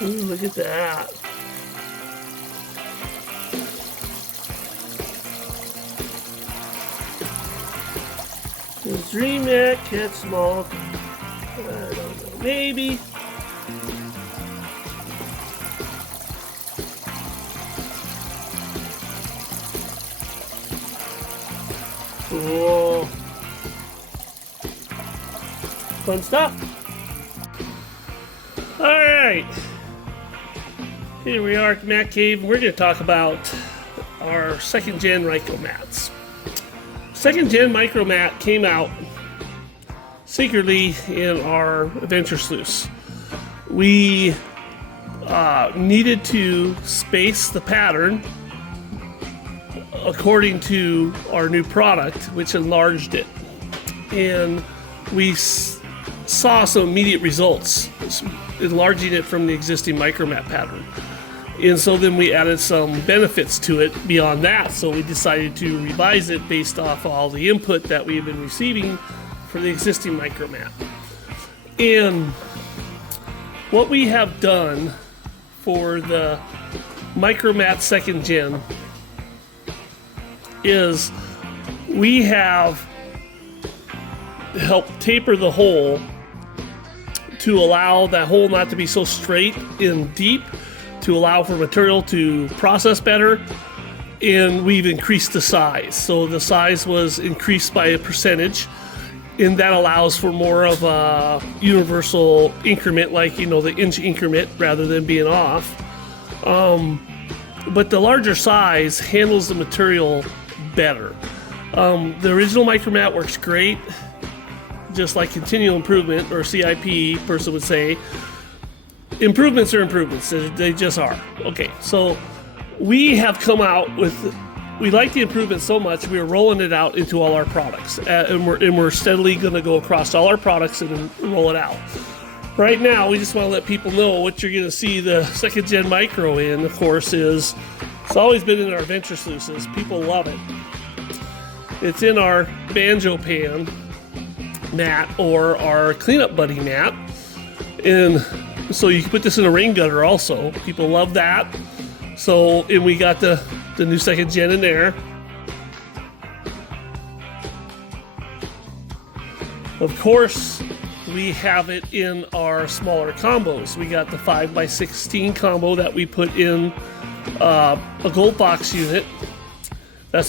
Ooh, look at that. Does Dream Mat catch small? I don't know. Maybe. Cool. Fun stuff. All right. Here we are at the Mat Cave. We're going to talk about our second gen micro mats. Second gen micro mat came out secretly in our adventure sluice. We needed to space the pattern according to our new product, which enlarged it. And we saw some immediate results, enlarging it from the existing micromat pattern. And so then we added some benefits to it beyond that. So we decided to revise it based off all the input that we've been receiving for the existing micromat. And what we have done for the micromat second gen is we have helped taper the hole to allow that hole not to be so straight and deep, to allow for material to process better, and we've increased the size. So the size was increased by a percentage, and that allows for more of a universal increment, like, the inch increment rather than being off. But the larger size handles the material better. The original micromat works great, just like continual improvement, or CIP person would say. Improvements are improvements. They just are. Okay, so we have come out with, we like the improvement so much, we're rolling it out into all our products. And we're steadily going to go across all our products and roll it out. Right now, we just want to let people know what you're going to see the second gen micro in, of course, is it's always been in our adventure sluices. People love it. It's in our banjo pan mat or our cleanup buddy mat. And so you can put this in a rain gutter also. People love that. So, and we got the new second gen in there. Of course, we have it in our smaller combos. We got the 5x16 combo that we put in a gold box unit.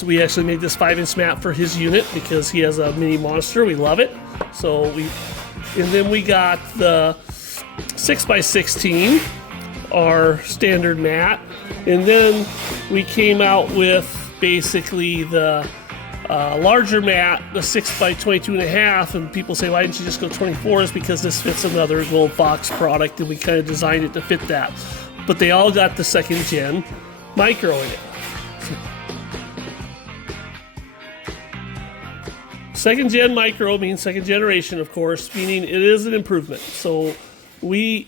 We actually made this 5-inch mat for his unit because he has a mini monster. We love it. And then we got the 6x16, our standard mat. And then we came out with basically the larger mat, the 6x22.5, and people say, why didn't you just go 24s? Because this fits another gold box product, and we kind of designed it to fit that. But they all got the second gen micro in it. Second gen micro means second generation, of course, meaning it is an improvement. So we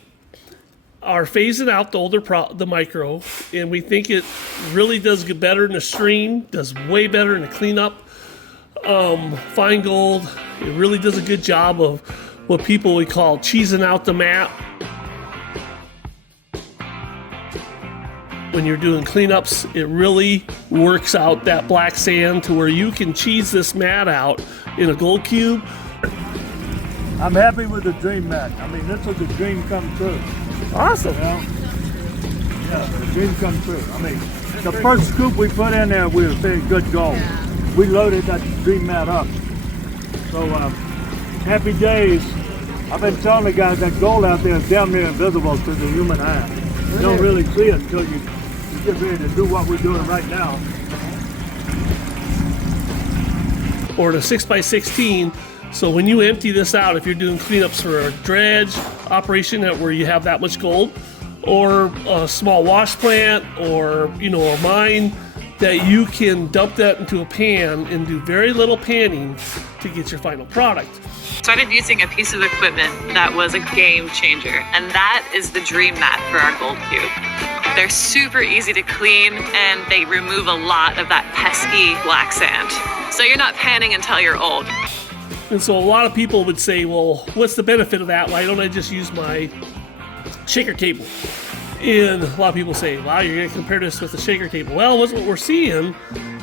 are phasing out the older the micro, and we think it really does get better in the stream, does way better in the cleanup. Fine gold, it really does a good job of what people would call cheesing out the mat. When you're doing cleanups, it really works out that black sand to where you can cheese this mat out in a gold cube. I'm happy with the dream mat. I mean, this was a dream come true. Awesome. Yeah, the dream come true. I mean, the first scoop we put in there, we were saying good gold. We loaded that dream mat up. So, happy days. I've been telling the guys that gold out there is damn near invisible to the human eye. You don't really see it until you get ready to do what we're doing right now. Or the 6x16. So when you empty this out, if you're doing cleanups for a dredge operation where you have that much gold, or a small wash plant, or a mine, that you can dump that into a pan and do very little panning to get your final product. Started using a piece of equipment that was a game changer, and that is the dream mat for our gold cube. They're super easy to clean, and they remove a lot of that pesky black sand. So you're not panning until you're old. And so a lot of people would say, well, what's the benefit of that? Why don't I just use my shaker table. And a lot of people say, wow, you're going to compare this with the shaker table. Well, what we're seeing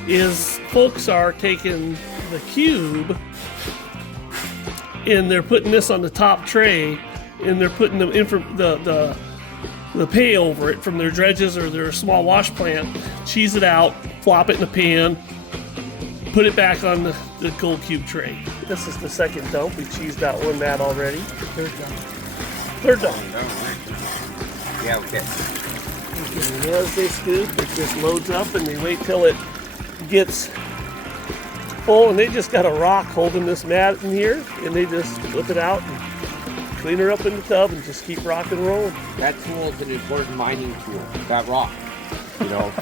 is folks are taking the cube and they're putting this on the top tray and they're putting them in the pay over it from their dredges or their small wash plant, cheese it out, flop it in the pan, put it back on the gold cube tray. This is the second dump. We cheesed out one mat already. Third dump. Yeah, okay. And as they scoop, it just loads up and they wait till it gets full, and they just got a rock holding this mat in here, and they just flip it out and clean her up in the tub and just keep rock and rolling. That tool is an important mining tool. That rock, you know.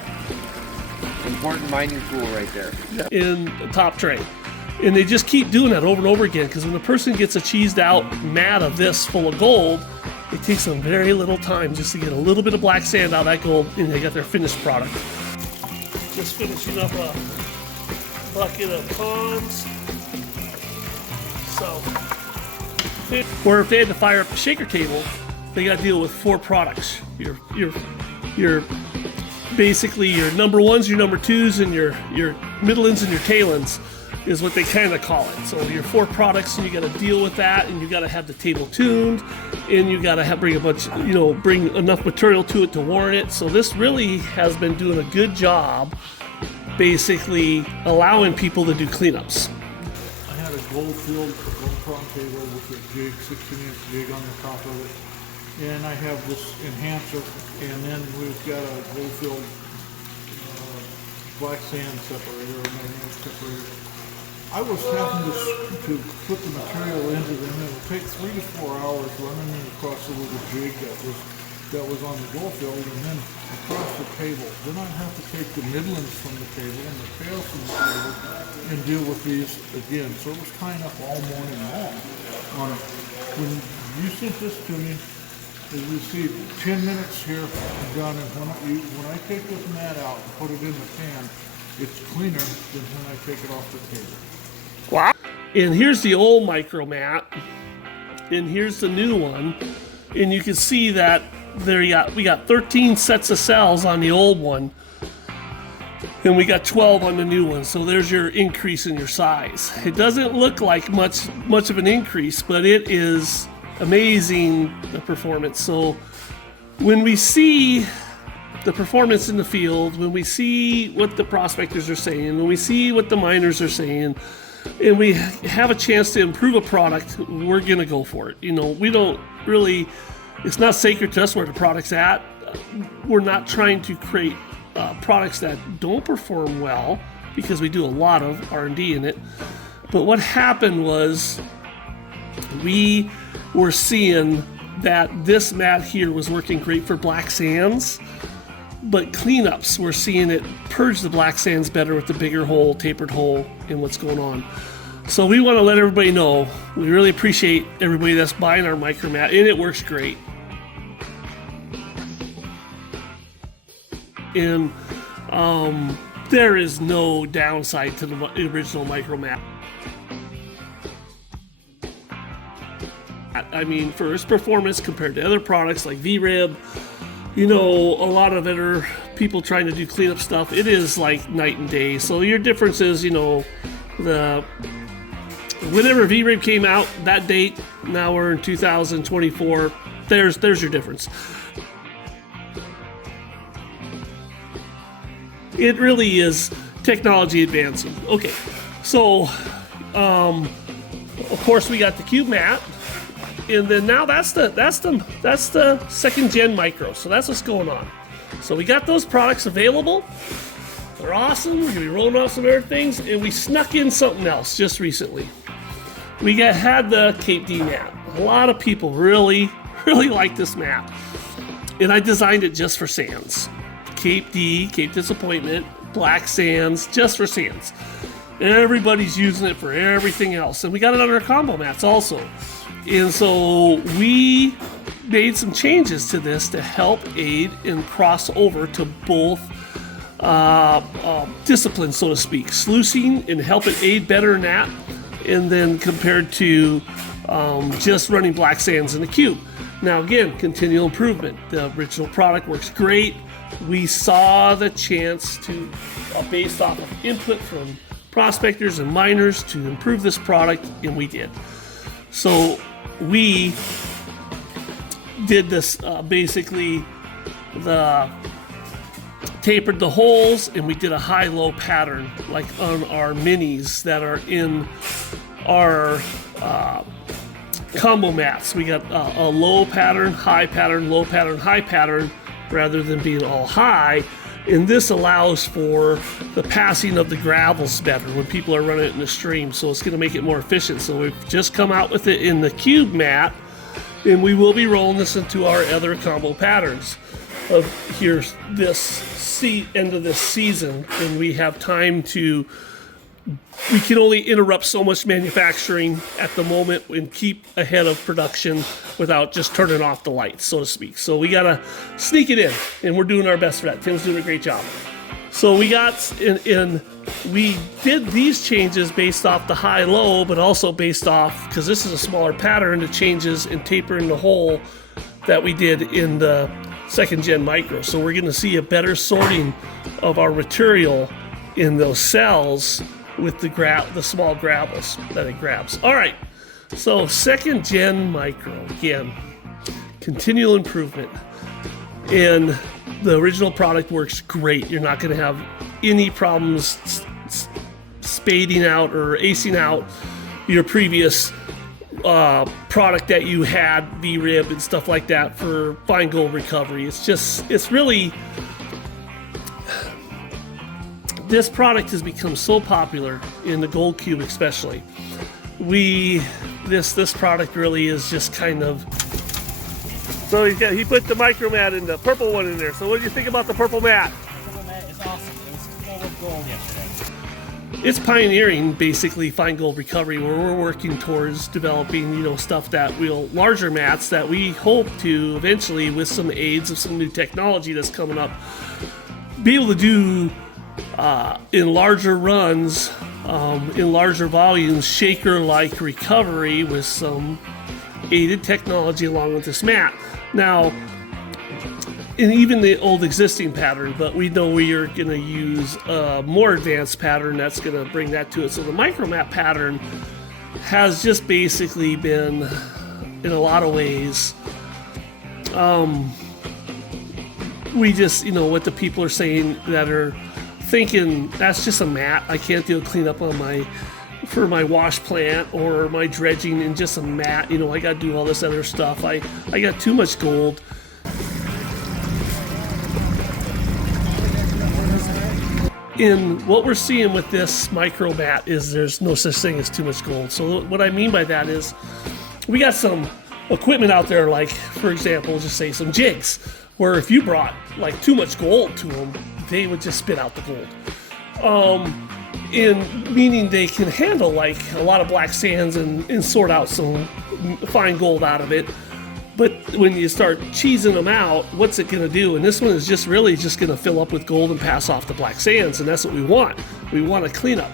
Important mining tool right there. In the top tray. And they just keep doing that over and over again, because when the person gets a cheesed out mat of this full of gold, it takes them very little time just to get a little bit of black sand out of that gold, and they got their finished product. Just finishing up a bucket of ponds. So, or if they had to fire up the shaker table, they got to deal with 4 products. Your basically your number ones, your number twos, and your middlings and your tailings is what they kind of call it. So your 4 products, and you got to deal with that, and you got to have the table tuned, and you got to bring a bunch, bring enough material to it to warrant it. So this really has been doing a good job, basically allowing people to do cleanups. I had a gold-filled one-prong table with a jig, 16-inch jig on the top of it, and I have this enhancer, and then we've got a gold-filled black sand separator, or magnetic separator. I was having to put the material into them. It would take 3 to 4 hours running it across the little jig that was on the gold field, and then across the table. Then I'd have to take the middlings from the table and the tails from the table and deal with these again. So it was tying up all morning long on it. When you sent this to me, you see 10 minutes here done, and when I take this mat out and put it in the pan, it's cleaner than when I take it off the table. Wow. And here's the old micro mat, and here's the new one, and you can see that we got 13 sets of cells on the old one, and we got 12 on the new one. So there's your increase in your size. It doesn't look like much of an increase, but it is amazing, the performance. So when we see the performance in the field, when we see what the prospectors are saying, when we see what the miners are saying, and we have a chance to improve a product, we're going to go for it. We don't really, it's not sacred to us where the product's at. We're not trying to create products that don't perform well, because we do a lot of R&D in it. But what happened was we were seeing that this mat here was working great for black sands, but cleanups, we're seeing it purge the black sands better with the bigger hole, tapered hole, and what's going on. So we want to let everybody know, we really appreciate everybody that's buying our micro mat, and it works great. And there is no downside to the original micro mat. I mean, for its performance compared to other products like V-Rib, a lot of other people trying to do cleanup stuff, it is like night and day. So your difference is, whenever V-Rib came out, that date, now we're in 2024, there's your difference. It really is technology advancing. Okay, so, of course we got the cube mat. And then now that's the second gen micro. So that's what's going on. So we got those products available. They're awesome. We're gonna be rolling off some other things, and we snuck in something else just recently. We had the Cape D mat. A lot of people really like this mat, and I designed it just for sands. Cape D, Cape Disappointment, black sands, just for sands. Everybody's using it for everything else, and we got it on our combo mats also. And so we made some changes to this to help aid and cross over to both disciplines, so to speak, sluicing, and help it aid better in that, and then compared to just running black sands in the cube. Now again, continual improvement. The original product works great. We saw the chance to, based off of input from prospectors and miners, to improve this product, and we did. So we did this basically tapered the holes, and we did a high-low pattern like on our minis that are in our combo mats. We got a low pattern, high pattern, low pattern, high pattern, rather than being all high. And this allows for the passing of the gravels better when people are running it in the stream, so it's going to make it more efficient. So we've just come out with it in the cube mat, and we will be rolling this into our other combo patterns of here's this end of this season, and we have time to, we can only interrupt so much manufacturing at the moment and keep ahead of production without just turning off the lights, so to speak. So we gotta sneak it in, and we're doing our best for that. Tim's doing a great job. So we got we did these changes based off the high-low, but also based off, because this is a smaller pattern, the changes in tapering the hole that we did in the second gen micro. So we're gonna see a better sorting of our material in those cells with the small gravels that it grabs. All right, so second gen micro, again, continual improvement. And the original product works great. You're not gonna have any problems spading out or acing out your previous product that you had, V-rib and stuff like that, for fine gold recovery. It's really, this product has become so popular in the gold cube especially. This product really is just kind of, so he put the micro mat in the purple one in there. So what do you think about the purple mat? The purple mat is awesome. It was full of gold yesterday. It's pioneering basically fine gold recovery, where we're working towards developing, stuff that larger mats that we hope to eventually, with some aids of some new technology that's coming up, be able to do in larger runs, in larger volumes, shaker-like recovery with some aided technology along with this mat. Now, in even the old existing pattern, but we know we are going to use a more advanced pattern that's going to bring that to it. So the micro mat pattern has just basically been, in a lot of ways, we just, what the people are saying that are thinking, that's just a mat, I can't do a cleanup on for my wash plant or my dredging in just a mat, I got to do all this other stuff, I got too much gold. In what we're seeing with this micro mat is there's no such thing as too much gold. So what I mean by that is we got some equipment out there, like, for example, just say some jigs, where if you brought like too much gold to them, they would just spit out the gold. Meaning they can handle like a lot of black sands and sort out some fine gold out of it. But when you start cheesing them out, what's it going to do? And this one is just really just going to fill up with gold and pass off the black sands, and that's what we want. We want a cleanup.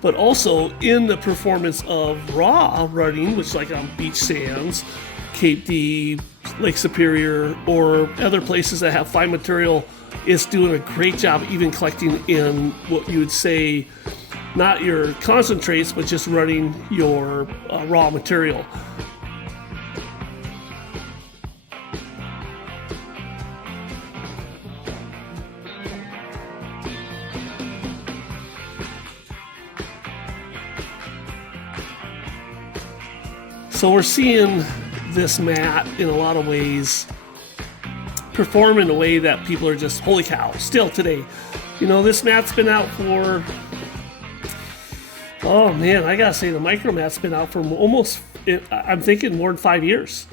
But also in the performance of raw running, which like on beach sands, Cape D, Lake Superior, or other places that have fine material, it's doing a great job even collecting in what you would say, not your concentrates, but just running your raw material. So we're seeing this mat in a lot of ways perform in a way that people are just, holy cow, still today. This mat's been out for, oh man, I gotta say the micro mat's been out for almost, I'm thinking more than 5 years.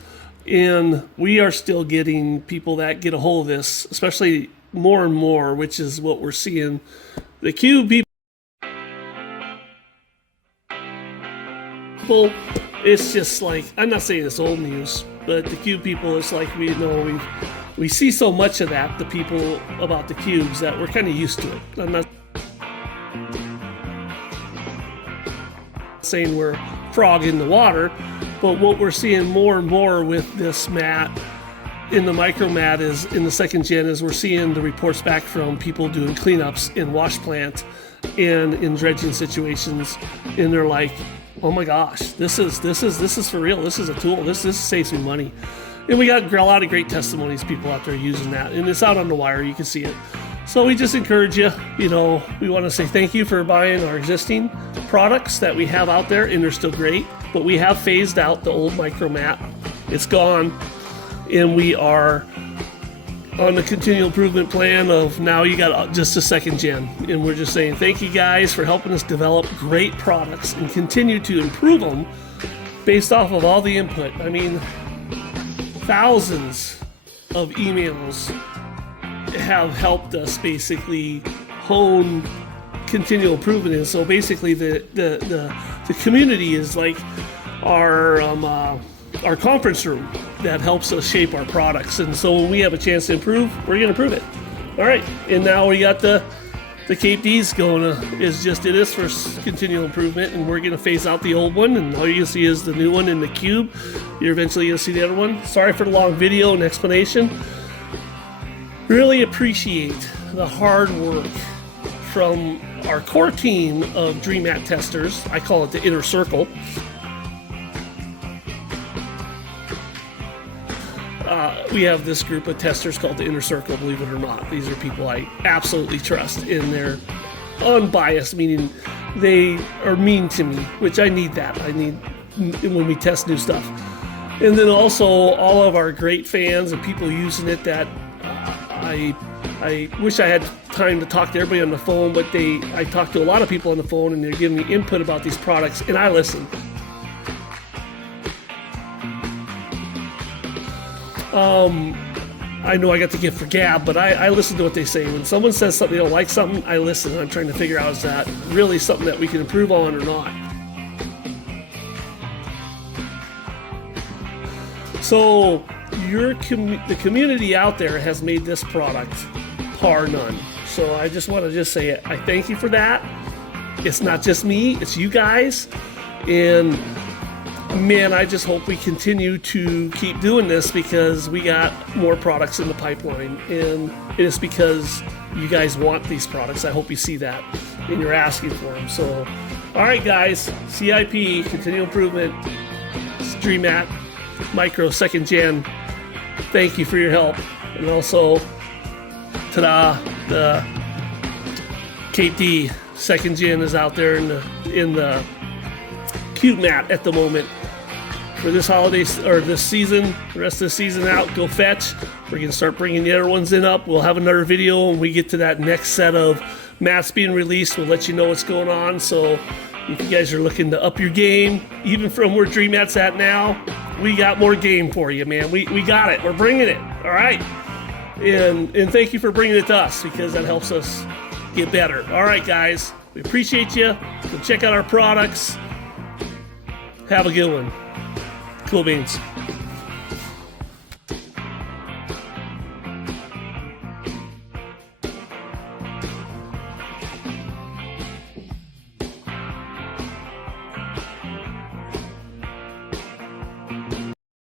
And we are still getting people that get a hold of this, especially more and more, which is what we're seeing. The cube people, it's just like, I'm not saying it's old news, but the cube people, it's like we see so much of that, the people about the cubes, that we're kind of used to it. I'm not saying we're frog in the water, But what we're seeing more and more with this mat in the micro mat is in the second gen is we're seeing the reports back from people doing cleanups in wash plant and in dredging situations, and they're like, oh my gosh, this is for real. This is a tool. This saves me money. And we got a lot of great testimonies, people out there using that, and it's out on the wire. You can see it. So we just encourage you, we want to say thank you for buying our existing products that we have out there, and they're still great, but we have phased out the old micro mat. It's gone, and we are on the continual improvement plan of now you got just a second gen, and we're just saying thank you guys for helping us develop great products and continue to improve them based off of all the input. I mean, thousands of emails have helped us basically hone continual improvement. And so basically the community is like our conference room that helps us shape our products. And so when we have a chance to improve, we're going to improve it. All right. And now we got the Cape D's going it is for continual improvement, and we're going to phase out the old one, and all you're going to see is the new one in the cube. You're eventually going to see the other one. Sorry for the long video and explanation. Really appreciate the hard work from our core team of DreamMat testers. I call it the inner circle. We have this group of testers called the inner circle, believe it or not. These are people I absolutely trust, and they're unbiased, meaning they are mean to me, which I need that. I need when we test new stuff. And then also all of our great fans and people using it that I wish I had time to talk to everybody on the phone, but I talk to a lot of people on the phone, and they're giving me input about these products, and I listen. I know I got the gift for gab, but I listen to what they say. When someone says something, they don't like something, I listen. I'm trying to figure out, is that really something that we can improve on or not? So the community out there has made this product par none. So I just want to say I thank you for that. It's not just me, it's you guys. And man, I just hope we continue to keep doing this, because we got more products in the pipeline, and it is because you guys want these products. I hope you see that and you're asking for them. So, all right, guys, CIP, continual improvement, DreamMat, Micro, second gen. Thank you for your help, and also, ta-da, the Cape D second gen is out there in the cube mat at the moment. For this holiday or this season, the rest of the season out, go fetch. We're gonna start bringing the other ones up. We'll have another video when we get to that next set of mats being released. We'll let you know what's going on. So if you guys are looking to up your game, even from where DreamMat's at now, we got more game for you, man. We got it. We're bringing it. All right. And thank you for bringing it to us, because that helps us get better. All right, guys. We appreciate you. Go check out our products. Have a good one. Cool beans.